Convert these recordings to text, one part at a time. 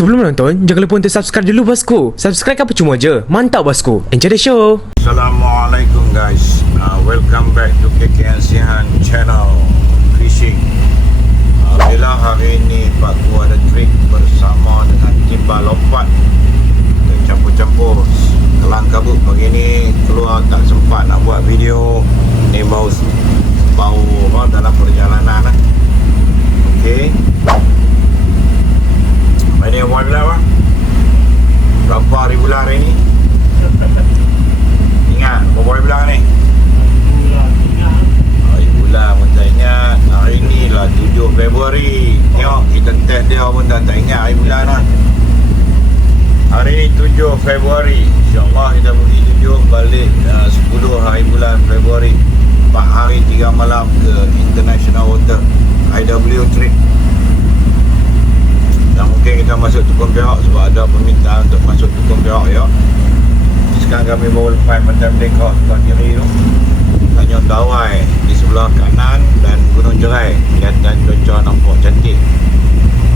Sebelum menonton, jangan lupa untuk subscribe dulu bosku. Subscribe apa cuma je. Mantap bosku. Enjoy the show. Assalamualaikum guys. Welcome back to KKN Sihan channel fishing. Alhamdulillah hari ini Pak Ku ada trip bersama dengan timbal lompat. Kita campur-campur kelang kabut. Pagi ni keluar tak sempat nak buat video. Ni bau dalam perjalanan. Okey. Ini awal lah. Berapa hari bulan hari ni? Ingat berapa hari bulan ni? Hari bulan pun tak ingat. Hari ni lah 7 Februari. Tengok kita test dia pun tak ingat hari bulan lah. Hari ni 7 Februari. InsyaAllah kita pergi 7 balik 10 hari bulan Februari. 4 hari 3 malam ke International Water IW trip. Dan mungkin kita masuk Tukang Perak sebab ada permintaan untuk masuk Tukang Perak ya. Sekarang kami baru lepas Pantai Merdeka sebelah kiri tu, Tanjung Tawai di sebelah kanan dan Gunung Jerai. Kelihatan cuaca nampak cantik.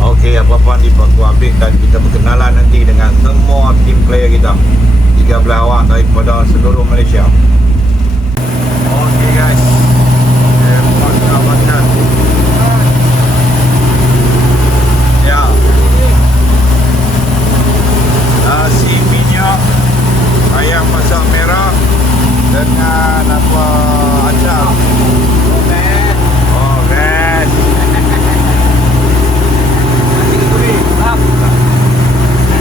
Okey, apa-apa nanti Pak Ku update dan kita berkenalan nanti dengan semua tim player kita, 13 orang daripada seluruh Malaysia. Okey guys, airport kawasan. Ya, nasi minyak, ayam masak merah dengan apa acar. Oh, best.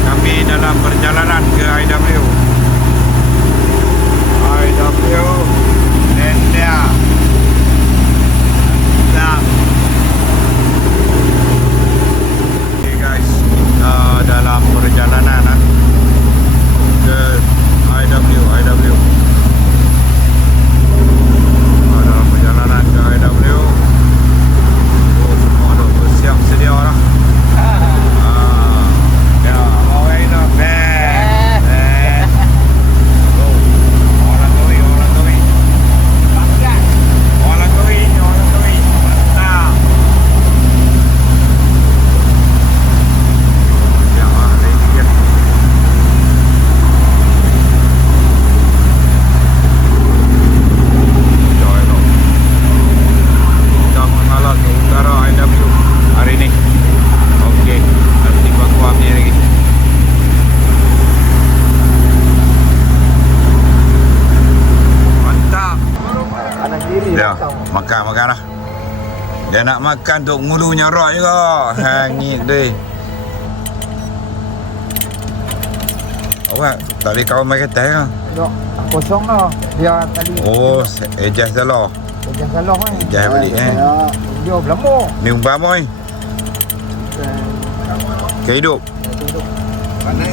Kami dalam perjalanan ke IW. India. Okay guys, kita dalam perjalanan ke IW. Dalam perjalanan ke IW. Semua dah bersiap sedia lah. Ya, mau ini best. Orang going. Mantap. Ya, ini dia. Kita mengalah ke utara IW hari ni. Okey, nanti Pak Ku update lagi. Mantap. Ya, makan lah. Dia nak makan tu ngulu nyorok juga. Hangit deh. Awak tadi kau makan teh ke? Tak, kosong lah. Dia tadi Oh, adjust dah lah. jangan salah kan. Adjust balik Dia berlama. Ni umbang boy. Kehidup. Mana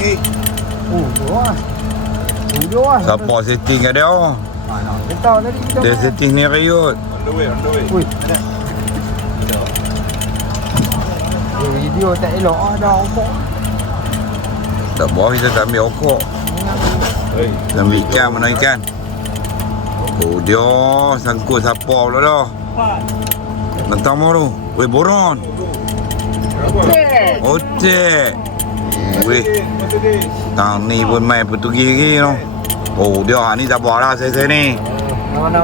Dua lah. Siapa setting kat dia? Kita tadi kita. Dia setting ni riut. On the way. Video tak elok dah okok. Tak boleh kita tak ambil okok. Kita ambil ikan, mana ikan? Oh dia sangkut siapa pula dah. Nantang mau tu. Weh boron. Otek. Weh. Tang ni pun main Portugis lagi tu. Oh dia ni tak boleh lah saya ni. Mana.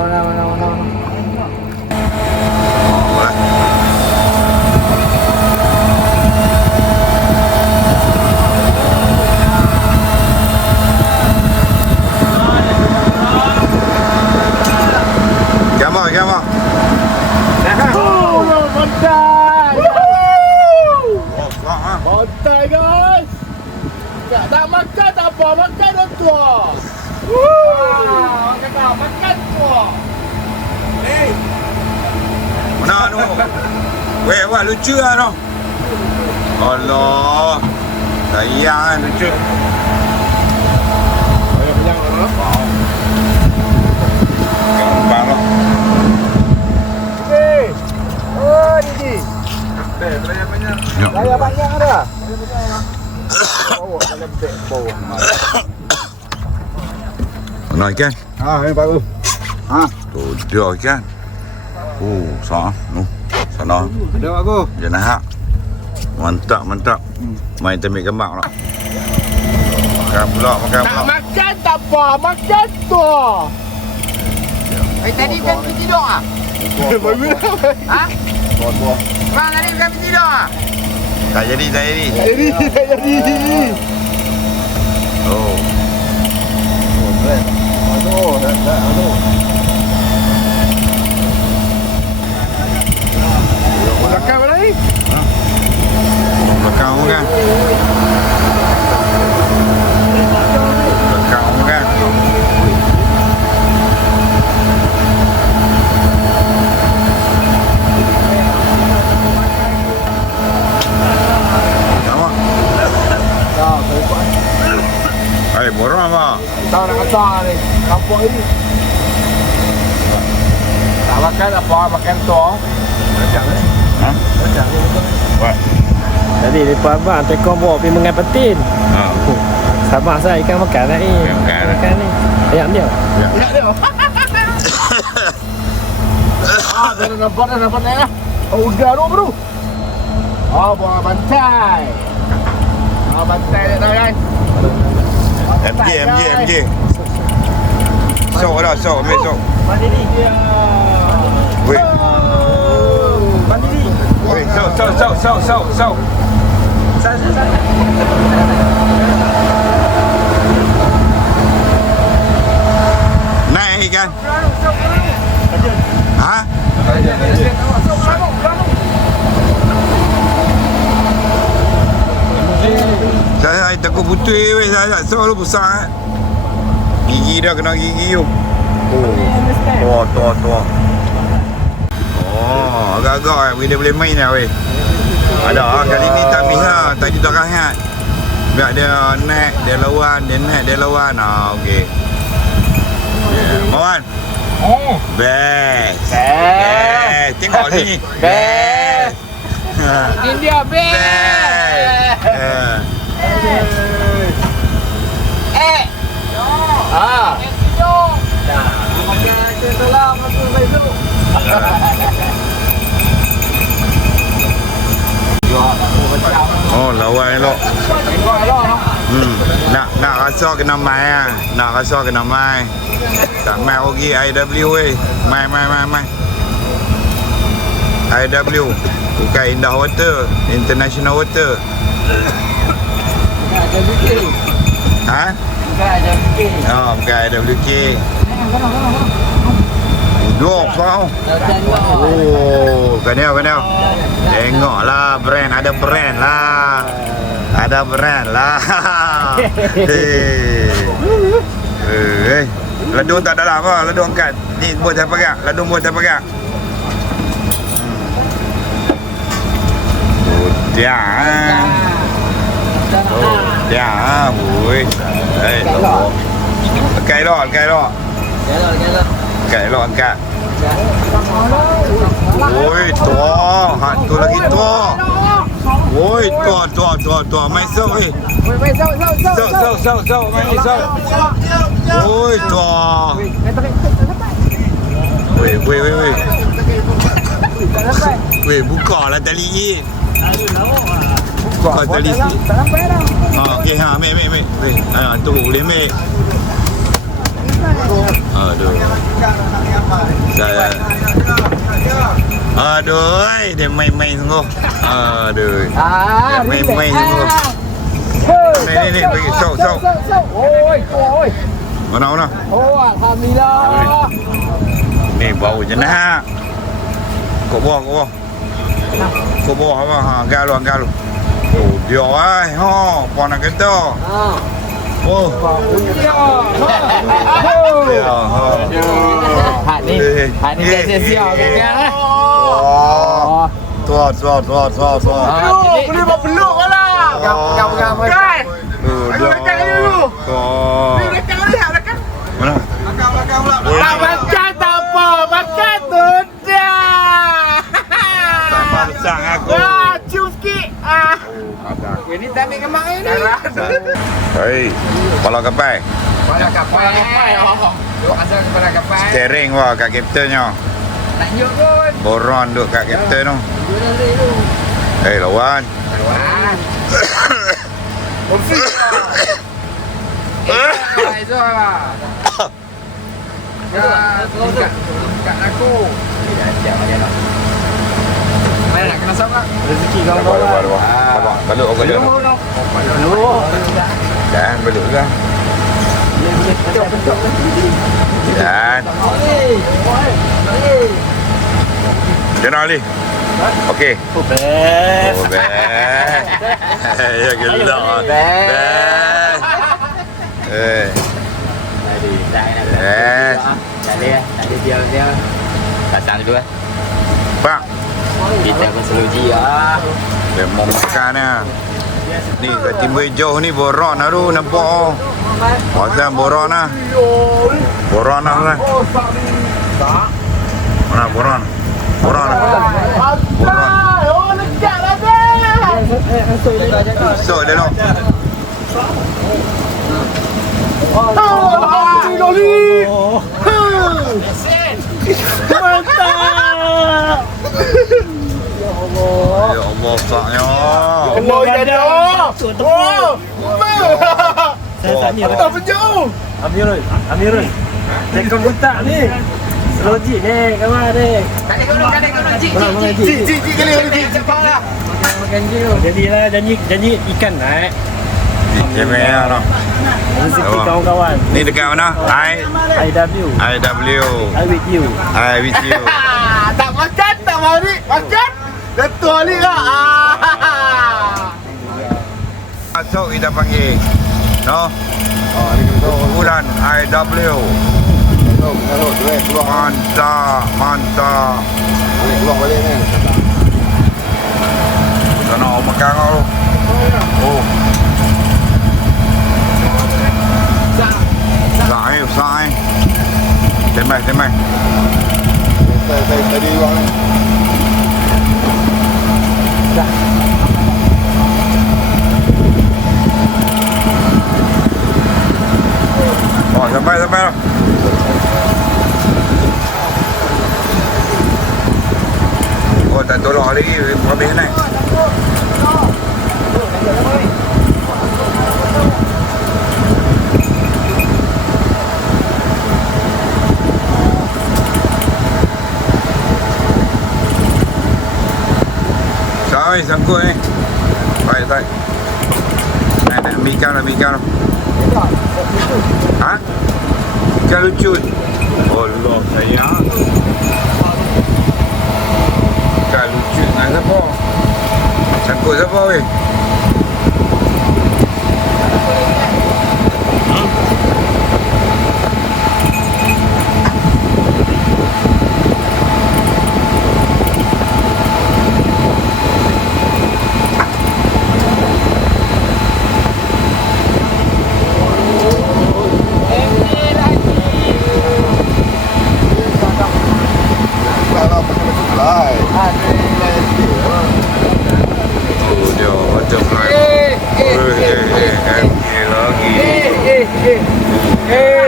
Gambar. Pantai. Oh, selamat ha. Pantai guys. Tak makan tak apa, makan dah tua. Makan tua. Mana tu? Weh, awak lucu lah tu. Allah. Sayang kan lucu. Yang mana? Gambar lah. Oh, Didi. Ya. Layar banyak ada. Bawa dalam beg bawah. Mana ikan? Ini baru. Tu dia ikan. Oh, sana. Sana. Ada aku. Jangan hak. Mantap, mantap. Main temik kembang lah. Makan pula, makan Tak pula. makan tak apa, makan tu. Tadi bukan pergi tidur ah? Bagus lah. Ha? Buah-buah. Bang, tadi bukan pergi tidur ah? Tak jadi, tak jadi. Tak jadi. Oh. Makan mana ni? Belakang kan. Belakang kan. Sama. Hai, borong apa? Tak nak kata ni. Kampung ni. Tak makan apa, makan tu. Ha? What? Tadi lepas abang tekong bawa pergi mengai petin. Ha. Sama saya ikan makan lah ni. Ikan makan. Makan ni. Ayam dia. Tak dia. Dah nampak dah lah. Oh, udah tu bro. Oh, buah bantai. Bantai dia dah kan. MJ. Sok dah, sok, ambil sok. Mandi ni. Weh, Mandi ni. weh, sok. Sana. Naik ikan. Ha? Saya takut putih weh, saya tak tahu besar. Gigi dah kena gigi tu. Oh, tua. Oh, agak-agak dia boleh main dah weh. Ada kali ni tak miss lah, tadi tak rahat. Biar dia naik, dia lawan, dia naik, dia lawan. Okey. Mawan. Best. Tengok sini. Best. India best. Oh, lawan elok. Nak rasa kena mai ah. Nak rasa kena mai. Tak mai rugi IW weh. Mai. IW bukan Indah Water, International Water. Ha? Oh, bukan IWK. Dua kau. Oh, kan dia. Tengoklah brand, ada brand lah. Ladung tak dalam apa? Ladung angkat. Ni buat saya pegang. Ladung buat saya pegang. Dia. Oh, dia. Woi. Hei, lo. Angkat lo. Angkat. Woi, tua. Hantu lagi tua. Woi, tua. Main sok weh. Sok. Main sok. Woi, tua. Weh, buka lah tali ni. Buka tali ni. Okey, ambil. Weh, tu boleh ambil. Aduh. Dia main sungguh. Aduh. Dia main sungguh. Ni, bagi sok. Oi. Mana? Oh, alhamdulillah. Ni bau jenah. Kau bawah. Kau bawah apa? Angkat lu. Oh, dia apa nak kata? Oh. Hak ni tak sia-sia kan. Oh. Tua. Boleh buat peluk lah. Pegang. Kan? Belakang dulu. Oh. Belakang. Mana? Tak makan tak apa. Makan tu dah. Tambah besar aku. Cium sikit. Ini tak ambil kembang ni. Hei, kepala kapal. Kepala kapal. Asal kepala kapal. Steering wah kat kaptennya. Tak nyuk pun. Boron duk kat kapten tu. lawan. Lawan. Confirm. Itu lah. Kat aku. Mana nak kena sap kak? Rezeki Baru, kawan-kawan. baru. Abang, balik orang kerja. Dan balik juga. Dan. Macam mana Ali? Okey. Oh, best. Oh, best. Ya, gelak. Best. Best. Tak ada dia. Datang dulu Pak, Kita pun seluji lah. dia mau makan lah. Ni kat timbul hijau ni borak lah tu nampak oh. Pasal borak lah. Borak lah lah. Mana borak? Borak lah. Borak. Oh, lekat lah dia. Esok dia nak. Loli. Mantap. Ya Allah saknya. Oh, ya dia. Oh. Saya tak ni. Tak penjauh. Amirul. Tekong butak ni. Logik ni, kawan ni. Tak ada gunung. Makan Cik kali ni. Makan je. Jadilah janji ikan naik. Cemeh lah. Rezeki kawan-kawan. Ni dekat mana? IW. IW. I with you. I with you. Tak makan, tak mau ni. Makan. Datuk ni kak. Masuk kita panggil. No? Bulan IW. Mantap. Keluar balik ni. Sana orang makan kau. Oh. Sa'ai. Temai. Tadi orang. Oh, sampai lah. Oh, tak tolong lagi. Habis naik. Sao sangkut ni. Baik. Nak ambil ikan. Ha? Ikan lucut. Allah sayang. Ikan lucut dengan siapa? Sangkut siapa weh? Oh dia macam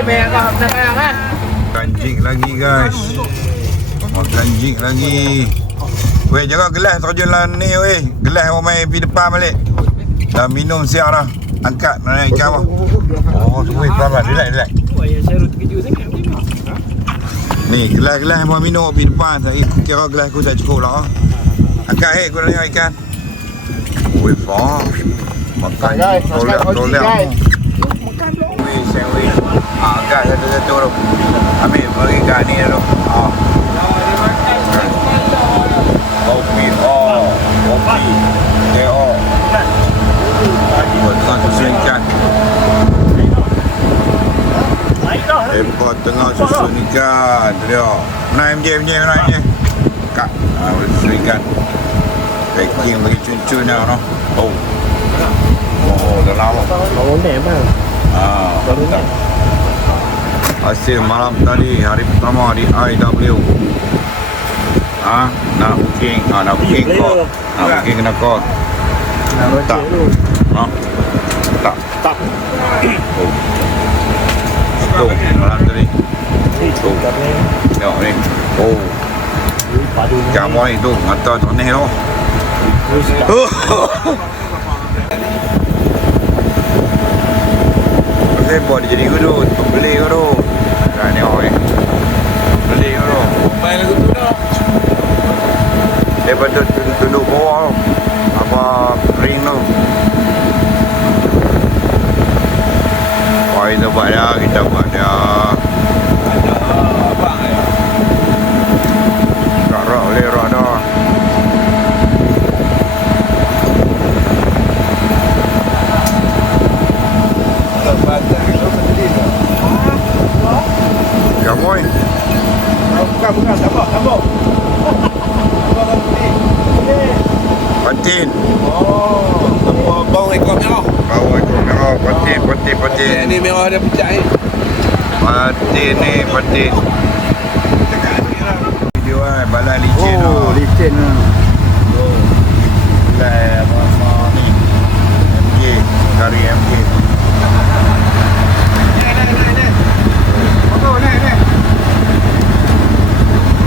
Merah kan? Makan lagi guys. Makan jig lagi. Weh jangan gelas terjun lah ni weh. Gelas orang main pergi depan balik. Dah minum siap dah. Angkat naik ikan apa. Oh tu weh pelan-pelan. Relax. Ya, saya terkejut sangat. Ni gelas-gelas yang mau minum pergi depan. Saya kira gelas aku tak cukup lah. Angkat aku dah tengok ikan. Weh faham. Makan guys, tolak. guys. Weh sandwich. Angkat satu-satu tu. Ambil bagi ikan ni tu. Kopi. Teo. Buat tengah susun ikan. Buat tengah susun ikan. Tu dia. Mana MJ naik. Kat. Susun ikan. Packing bagi cun-cun dah. Oh, dah lama. Baru ni bang. Baru ni. Hasil malam tadi, hari pertama di IW. Nak booking kod. Nak booking kena kod. Tak. Tak. Oh. Tu malam tadi. Tu. Tengok ni. Oh. Kamu ni tu mata tak ni tu. Saya buat dia jadi gudut. Beli gudut. Dah ni oi. Beli gudut. Main lagu tu dah. Dia betul tunduk bawah tu. Apa ring tu. Wah, kita buat dah. Kita buat dah. Abang ya. Rak boleh rak dah. Gamoi. Bukan, sambung. Patin. Bawang ekor merah. Bawa ekor merah. Patin. Ini merah dia pecah ni. Patin ni, patin. Video kan, balai licin tu. licin lah. Balai apa ni. MG, kari MG.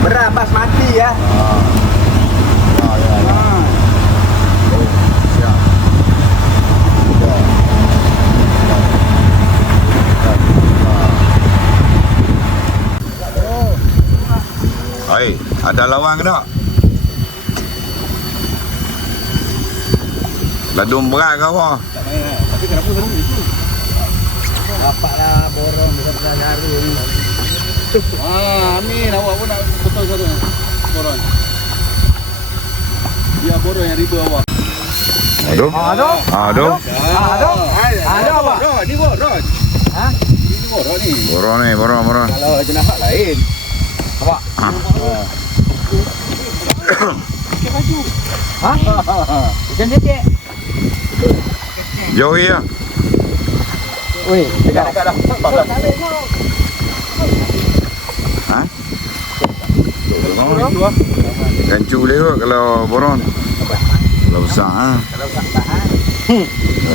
Berabas mati ya. Hai, ada lawan ke tak? Ladung berat ke apa? Tapi kenapa seru itu? Dapatlah borong besar-besar hari ni. Amin, awak pun nak betul satu borong. Dia borong yang ribu awak. Aduh. Aduh. Ada apa? Ni borong. Ha? Ini borong ni. Borong. Kalau jenis hak lain. Awak. Pakai baju. Ha? Macam dia cek. Jauh ya. Oi, dekat dah. Ha? Gancu boleh kot kalau borong. Kalau besar ha.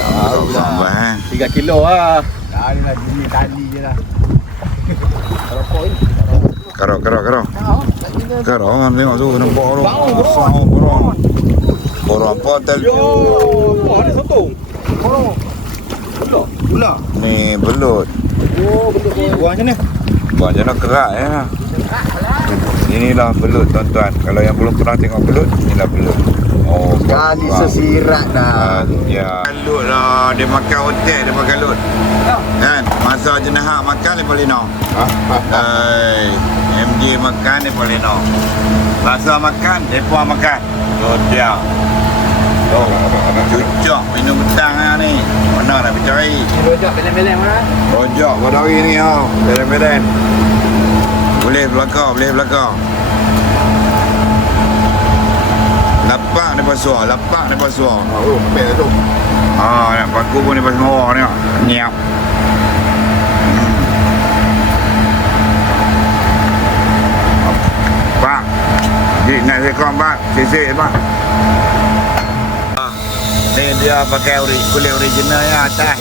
Kalau besar bah. 3 kilo lah. Dah ni lah jenis tali je lah. Karok. Karok tengok tu nampak tu. Besar borong. Borong apa tel? Oh, ada sotong. Gula. Ni belut. Oh, betul. Buang macam ni. Buat je nak kerak ya. Inilah belut tuan-tuan. Kalau yang belum pernah tengok belut, inilah belut. Oh, Kali sesirat dah. Ya. Belut lah. Dia makan hotel, dia makan belut. Kan? Masa jenahak makan, dia boleh nak. Hai. MJ makan, dia boleh nak. Masa makan, dia pun makan. Oh, dia. Oh, cucuk minum petang lah ni. Mana nak percaya? Rojak beleng-beleng mana? Rojak pada hari ni tau. Beden-beden. Boleh belakang. Lapak ni pasuar. Oh, pek tu. Nak paku pun ni pasuar ni. Nyap. Pak. Dik nak sekong pak. Sisik pak. Ni dia pakai kulit original ya atas.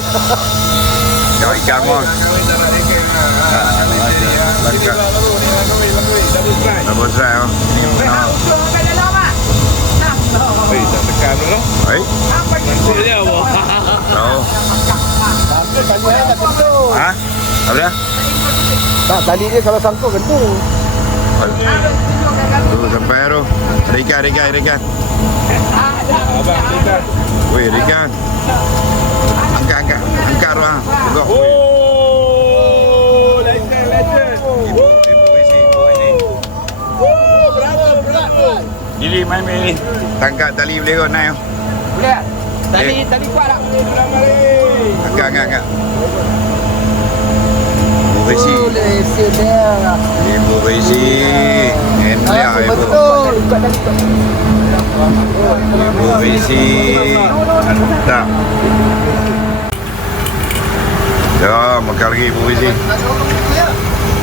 Kau ikan pun. Double try oh. Ni mana? Tak tekan dulu. Hai. Betul dia apa? Tahu. Ha? Apa dia? Tak, tali dia kalau sangkut kentung. Tu sampai tu. Ada ikan. Abang ikan. Weh, ada ikan. Angkat tu ah. Tengok. Oh, legend. Ibu isi. Bravo. Jadi main ni. Tangkap tali boleh kot naik. Boleh tak? Tali kuat tak? Angkat. Ibu isi. Lesen dia. Ibu isi. Endliak ibu. Betul. Ibu isi. Mantap. Ya, makan lagi ibu isi.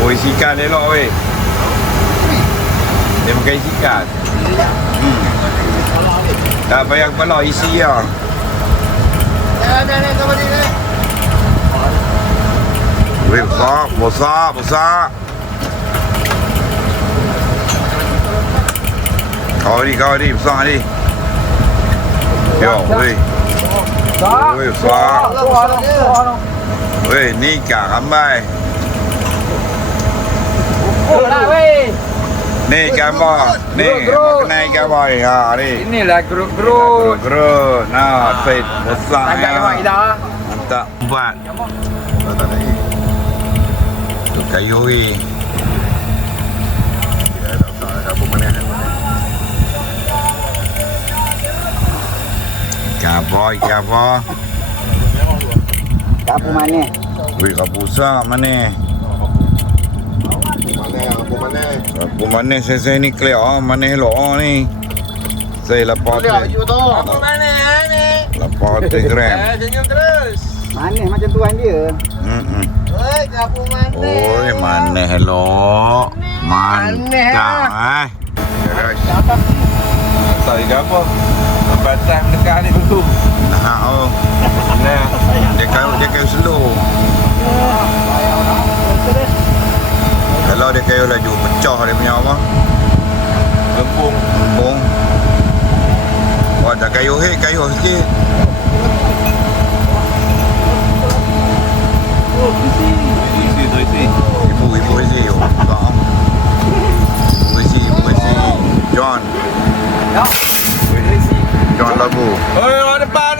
Ibu isi ikan elok weh. Dia makan isi ikan. Tak payah kepala isi ya. Weh, besar. Kau ni besar ni. Yo, weh. Weh, Fak. Weh, ni kak ramai. Ni ikan apa? Ni kena ikan apa ni? Ha ni. Inilah gerut-gerut. Gerut. Nah, fit besar Agak memang ya. dah. Mantap. Buat. Tak lagi. Tu kayu ni. Ya, tak tahu apa mana. Ikan apa? Kapu mana? Wih, kapu besar mana? Kapu mana saya ni clear. Mana elok ni? Saya lapar tu. Kapu mana ni? Lapar 3 gram. Senyum terus. Mana macam tuan dia? Oi, kapu mana? Oi, mana elok. Mantap Tak ada apa. Sampai time dekat ni dulu. Nah, oh. Nah. Dia kayu slow. Kalau dia kayu laju pecah dia punya apa? Lempung. Lembung. Wah, tak kayu sikit. Isi. Ibu isi. Oh, tak. Ibu isi. John Labu. Oi, orang depan.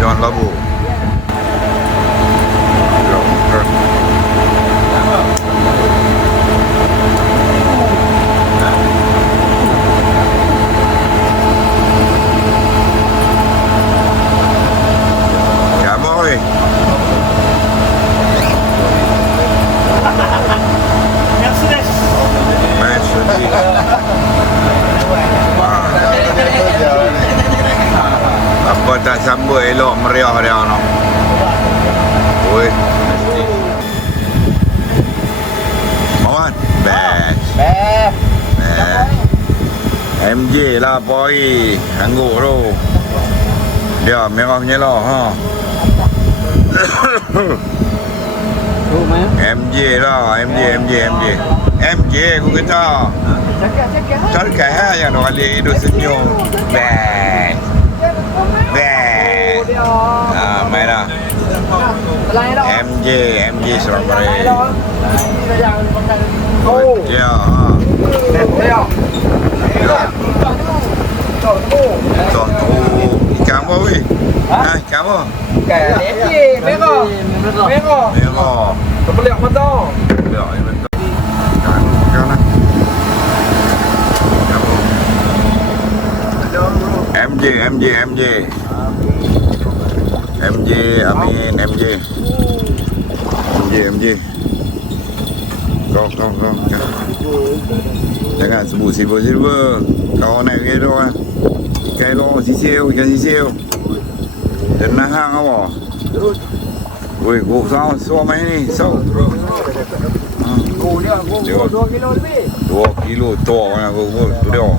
John Labu. Apa tak sambut elok meriah dia no. Oi. Mawan. Best. MJ lah poi. Anggur tu. Dia merah menyelah ha. MJ lah, MJ aku kata. Cakap ha yang orang lain hidup senyum. Best. Main dah. MJ Surabaya. Ya. Tuh, ikan apa weh? Ha, ikan apa? Merah. Merah. Terbelik mata. Ya, betul. Ikan lah. MJ, Amin, MJ. Kau. Jangan sebut silver. Kau naik kilo lah. Ikan sisil. Dan nahang apa? Weh, gua sama main ni. Go dia, 2 kilo lebih. 2 kilo tua kan aku tu dia.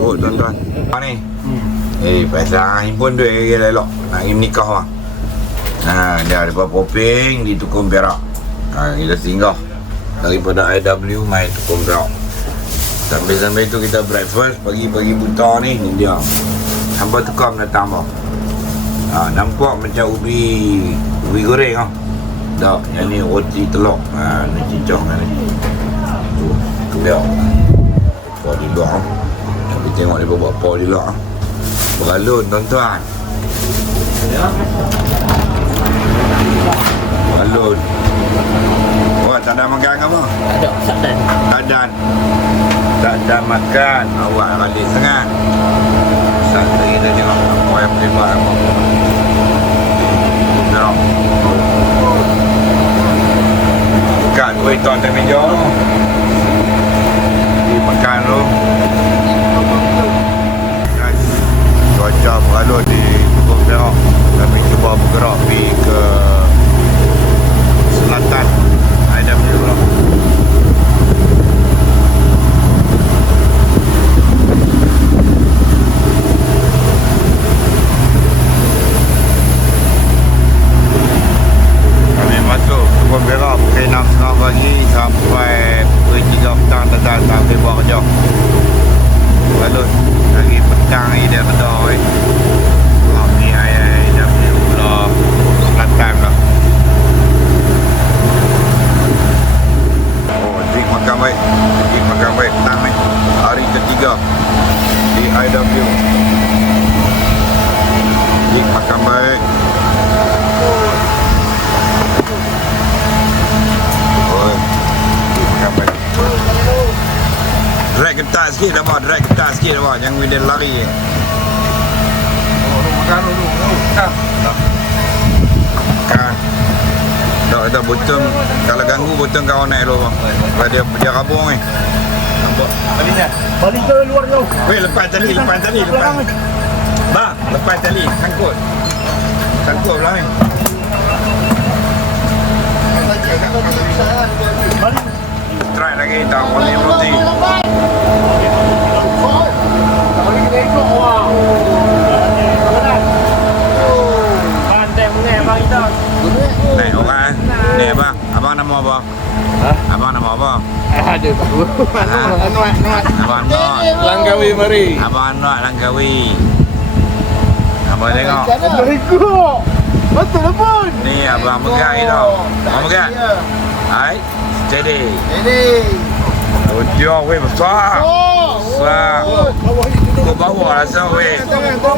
Oh, tuan-tuan. Apa ni? Pasal himpun duit lagi elok. Nak pergi menikah lah. Dia ada popeng di Tukang Perak. Kita singgah daripada IW mai Tukang Perak. Sambil tu kita breakfast pagi-pagi buta ni dia. Hamba tukar datang bah. Nampak macam ubi goreng ah. Tak, yang ni roti telur. Ni cincang ni. Tu dia. Apa di luar. Tapi tengok dia buat apa di luar. Beralun tuan-tuan. Beralun. Wah, tak ada makan apa? Tak ada makan. Awak balik sangat. Satu kita tengok apa yang boleh buat apa. Tengok. Bukan duit tuan dan meja. Makan tu. Cuaca beralun di Tukang Perak. Kami cuba bergerak pergi ke selatan. Ada bergerak. sikit dah bah, drag kita sikit dah bah, yang William lari. Makan dulu. Makan. Kan. Tak ada bottom, kalau ganggu bottom kau naik dulu bah. Kalau dia rabung ni. Nampak. Balik ke luar kau. Weh, lepas tali. Bah, lepas tali, sangkut belah ni. Try lagi, tak boleh roti. Pandai mengai abang kita. Naik orang. Ni abang, abang nama apa? Abang nama apa? Ada Anuat Abang Not. Langkawi mari. Abang Not Langkawi. Abang tengok. Berikut. Betul pun. Ni abang Megat ni tau. Abang Megat. Hai. Steady. Ini. Oh, dia weh besar. Besar. Ke bawah rasa weh.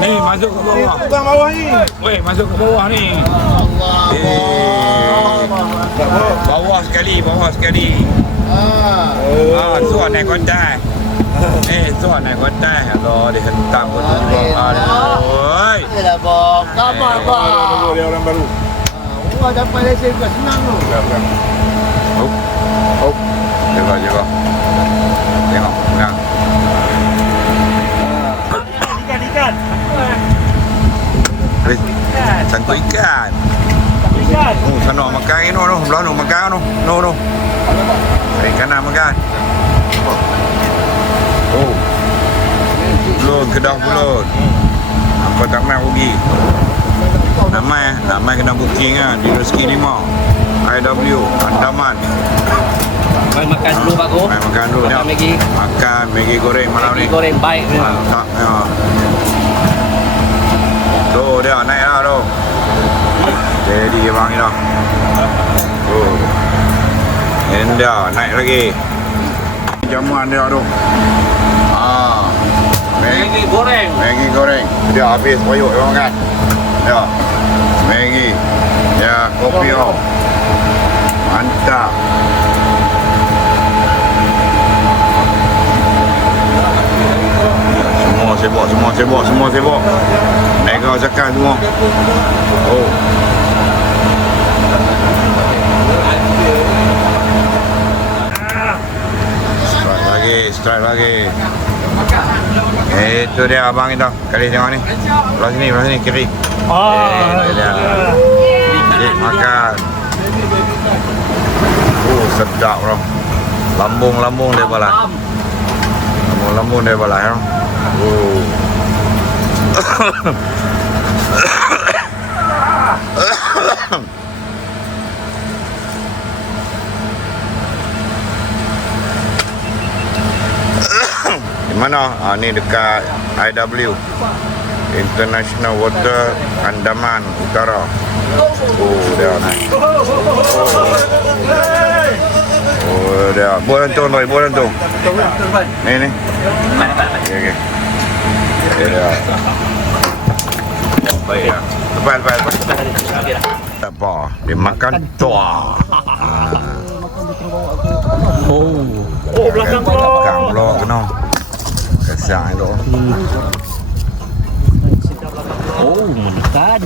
Ni masuk ke bawah. Bang bawah ni. Weh, masuk ke bawah ni. Bawah sekali. Suat naik kontai. Suat naik kontai. Allah, dia hentam pun tu juga. Aduh. Yalah bang. Kamar bang. Dia orang baru. Wah dapat lesen kau senang tu. Jaga. Tengok, pegang. Ikan. Weh, sangkut ikan. Ikan. Oh, sana makan ni no. Belah no makan no. No. Ikan nak makan. Oh. Bulut. Apa tak main rugi. Nak main kena booking ah di Rezeki 5. IW Andaman. Main makan dulu Pak Go. Main makan dulu Makan ni. Maggi. Makan Maggi goreng malam ni. Maggi goreng baik ni. Mantap ya. Tu dia naik dah tu. Jadi abang ni dah. Oh. Ini dia naik lagi. Jamuan dia tu. Maggi goreng. Maggi goreng. Dia habis koyok dia makan. Ya. Maggi. Ya, kopi oh. Mantap. Semua sibuk. Nego cakap semua. Oh. Strike lagi. Itu dia abang itu. Kali tengok ni. Belah sini kiri. Itu dia. Makan. Sedap bro. Lambung dia bala. Lambung dia bala ya. Di mana? Ni dekat IW International Water Andaman Utara. Oh, dia naik. Oh, dia. Boleh tu. Ni. Okey. Ya. Baik ya. Lepas. Tak apa. Dia makan tua. Oh, belakang blok kena. Kesang itu. Oh, makan.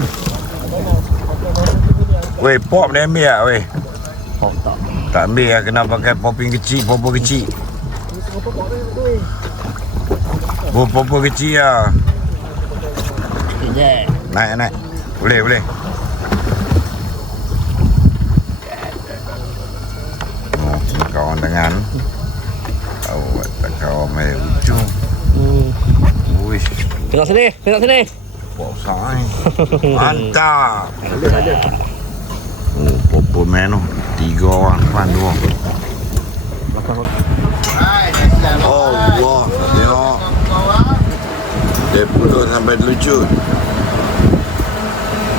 Weh, pop dia ambil tak weh? Oh, tak. Tak ambil lah, kena pakai popok kecil. Popok kecil lah. Naik. Boleh. Oh, kawan dengan. Kawan main ujung. Wish. Tengok sini. Pop besar ni. Mantap. Oh, popok main tu. 3 orang depan 2. Oh, wah. Tengok. Dia pulut sampai lucut.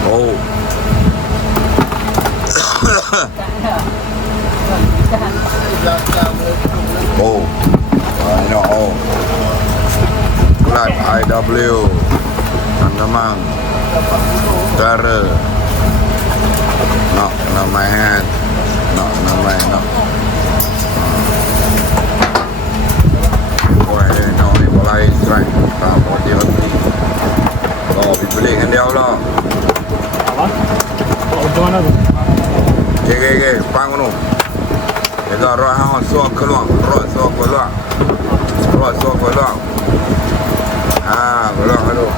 Oh. Oh. Banyak oh. Kulat IW Andaman Utara. Nak main. Nak. Wah, Dah roh suak keluar. Roh suak keluar. Roh suak keluar. Keluar dulu.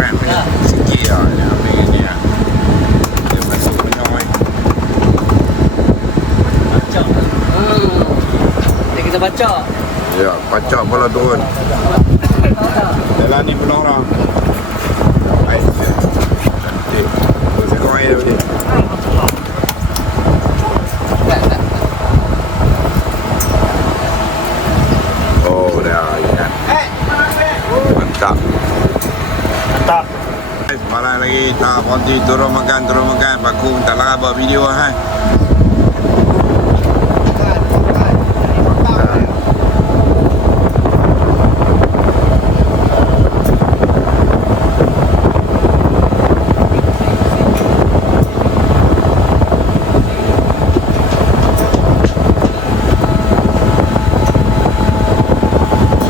Rem ni sikit lah. Dia ambil ni lah. Dia masuk penyok ni. Baca. Nanti kita baca. Ya, pacak pula turun. Jalan ni penuh orang. Baik. Cantik. Tengok air dia. Oh, dah ikan. Mantap. Mantap. Malam lagi tak berhenti turun makan. Paku tak lah buat video ha.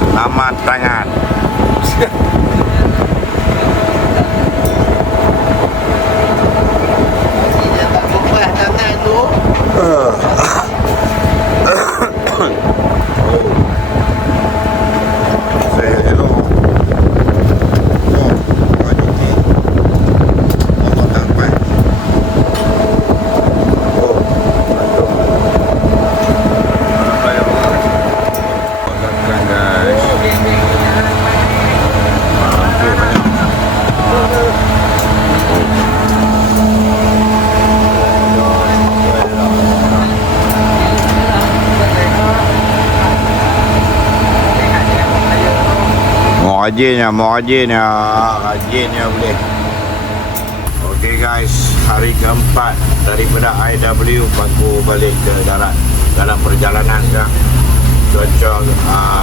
Selamat tangan. Rajinnya boleh. Okey guys, hari keempat daripada IW Paku balik ke darat. Dalam perjalanan sekarang cuaca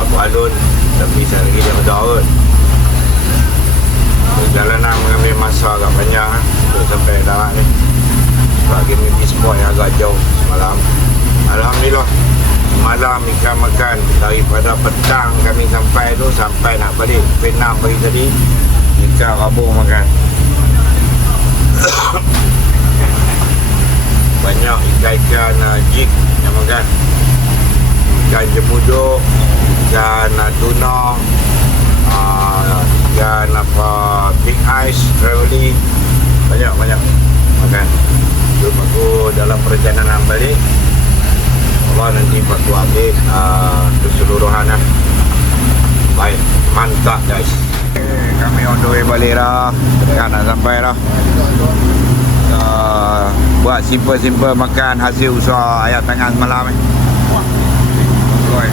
balon, tapi saya lagi dia berdaun. Perjalanan mengambil masa agak panjang untuk sampai darat ni. Sebab community spot yang agak jauh semalam. Alhamdulillah, malam ikan makan. Daripada petang kami sampai nak balik pukul 6 pagi tadi, ikan rabung makan. Banyak ikan jig yang makan. Ikan jemuduk, ikan tuna, ikan big ice, trevally. Banyak makan. Jom aku dalam perjalanan balik, Allah nanti Paku update keseluruhan lah. Baik, mantap guys. Kami on the way balik dah. Dekat nak sampai dah. Buat simple makan hasil usaha ayat tangan semalam ni. Oi.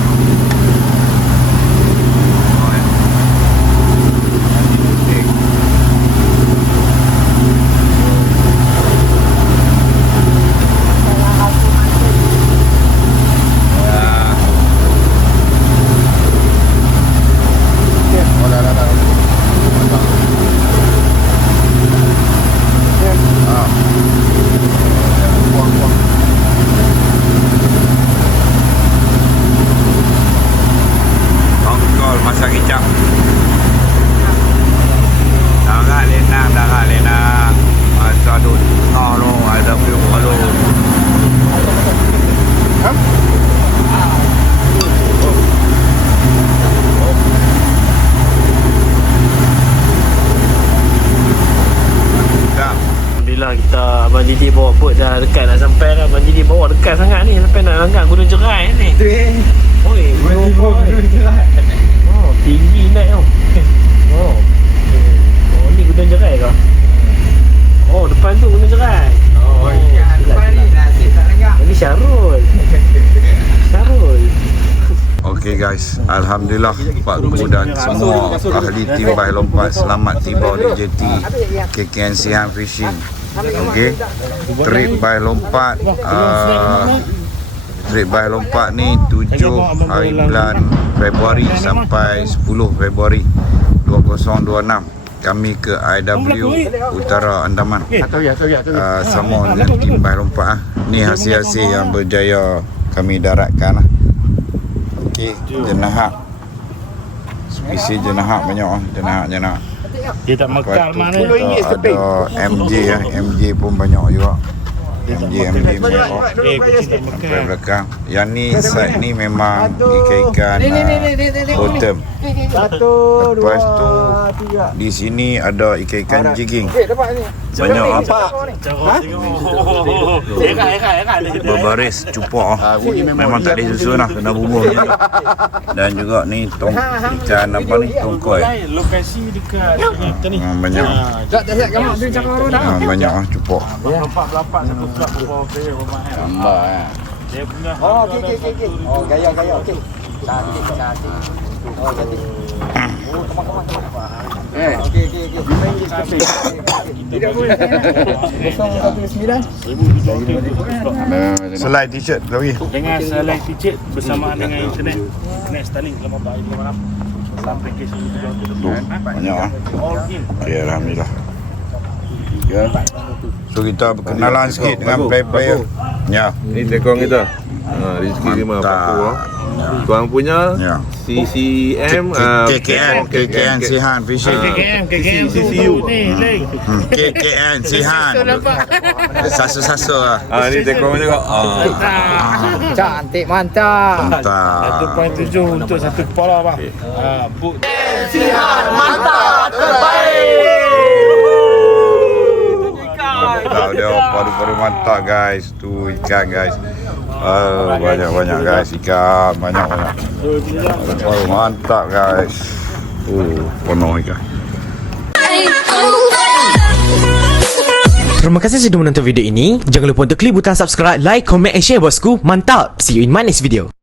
Kita Abang Didi bawa boat dah dekat nak sampai dah. Abang Didi bawa dekat sangat ni sampai nak langgar Gunung Jerai ni. Tu oi, Gunung Jerai. Oh, tinggi naik tu. Oh. Oh, ni Gunung Jerai ke? Oh, depan tu Gunung Jerai. Oh, depan ni nasib tak langgar. Ini Syarul. Okey guys, alhamdulillah Pakku dan semua ahli tim baih lompat selamat tiba di jeti KKN Sihan Fishing. Okey, trip baih lompat ni 7 hari bulan Februari sampai 10 Februari 2026. Kami ke IW Utara Andaman. Sama dengan tim baih lompat. Ni hasil-hasil yang berjaya kami daratkan. Okey, jenahak. Spesies jenahak banyak. Jenahak. Dia tak mekar mana tu. Ada MJ MJ pun banyak juga. MJ merah kita sampai makan. belakang. Yang ni side ni memang ikan-ikan bottom. Satu, Lepas tu dua, tiga. di sini ada ikan-ikan jigging. Dapat ni. Banyak Nampak? berbaris cupok. Memang tak ada susun lah, kena bumbu. Dan juga ni ikan apa ni, tongkoi. Lokasi dekat ni. Memang banyak. Tak kamu tu cakap orang dah. Memang banyak lah cupok. Berapa satu klub berapa player berapa mahal. Tambah ya. Dia punya. Oh, okey. Oh, gaya okey. Cantik. Oh, cantik. Oh, kemang. Okey. Tidak boleh. 019. Selai t-shirt lagi. Dengan select ticket bersamaan dengan internet. Net Starlink 5.56 sampai ke sini Banyak lah. all in. Okay, Alhamdulillah. So kita berkenalan sikit dengan player-player. Ya. Ni tekong kita. Rizki 5 Mantap. Tuang punya Ya. CCM KKN Sihan Fishing. KKM CCU. ni link. KKN Sihan. Sasu-sasu lah. Ni tekong juga. Cantik, mantap. Mantap. 1.7 untuk satu kepala bang. Book Mantap dia, paru-paru mantap guys. Tu ikan guys. Banyak guys ikan, banyak. Paru-paru mantap guys. Penuh ikan. Terima kasih sudah menonton video ini. Jangan lupa untuk klik butang subscribe, like, comment and share bosku. Mantap. See you in my next video.